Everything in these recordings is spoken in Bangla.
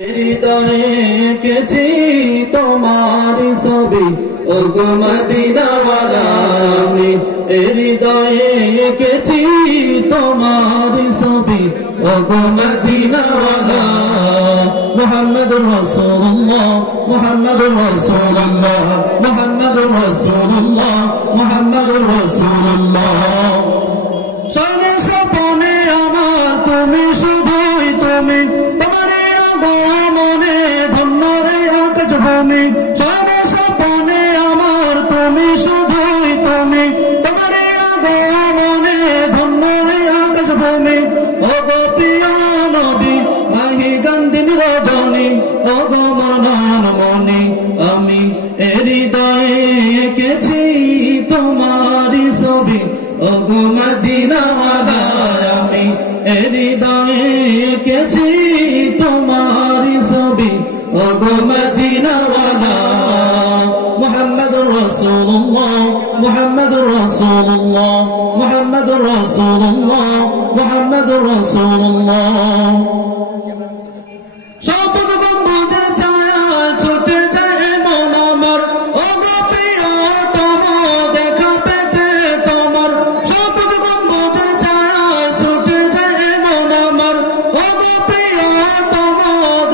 হৃদয়ে এঁকেছি তোমার ছবি ওগো মদিনাওয়ালা আমি হৃদয়ে এঁকেছি তোমার ছবি ওগো মদিনাওয়ালা মুহাম্মাদুর রাসূলুল্লাহ মুহাম্মাদুর রাসূলুল্লাহ মুহাম্মাদুর রাসূলুল্লাহ মুহাম্মাদুর রাসূলুল্লাহ স্বপ্নে স্বপ্নে আমার তুমি শুধুই তুমি স্বপ্নে স্বপ্নে আমার তুমি শুধুই তুমি তোমার আগমনে ধন্য আকাশ ভূমি ওগো প্রিয় নবী মাহি গান্ধিনী রজনী ওগো মনন মনি আমি হৃদয়ে এঁকেছি তোমার ছবি ওগো মদিনাওয়ালা আমি হৃদয়ে এঁকেছি তোমার ছবি ওগো মদিনাওয়ালা মুহাম্মাদুর রাসূলুল্লাহ মুহাম্মাদুর রাসূলুল্লাহ মুহাম্মাদুর রাসূলুল্লাহ মুহাম্মাদুর রাসূলুল্লাহ সবুজ গম্বুজের ছায়ায় ছুটে যায় মন আমার ওগো প্রিয়তম দেখা পেতে তোমার সবুজ গম্বুজের ছায়ায় ছুটে যায় মন আমার ওগো প্রিয়তম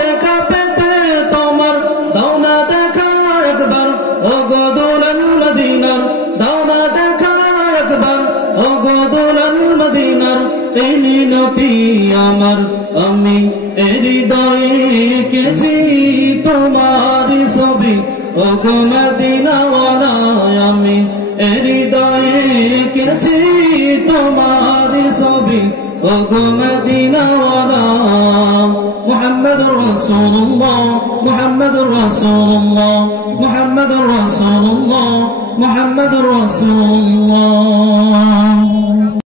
দেখা পেতে তোমার দাও না দেখা একবার ওগো দুলাল মদিনার দাও না দেখা একবার ওগো দুলাল মদিনার এই মিনতি আমার আমি হৃদয়ে এঁকেছি তোমার ছবি ওগো মদিনাওয়ালা আমি হৃদয়ে এঁকেছি তোমার ছবি ওগো মদিনাওয়ালা মুহাম্মাদুর রাসূলুল্লাহ মুহাম্মাদুর রাসূলুল্লাহ মুহাম্মাদুর রাসূলুল্লাহ মুহাম্মাদুর রাসূলুল্লাহ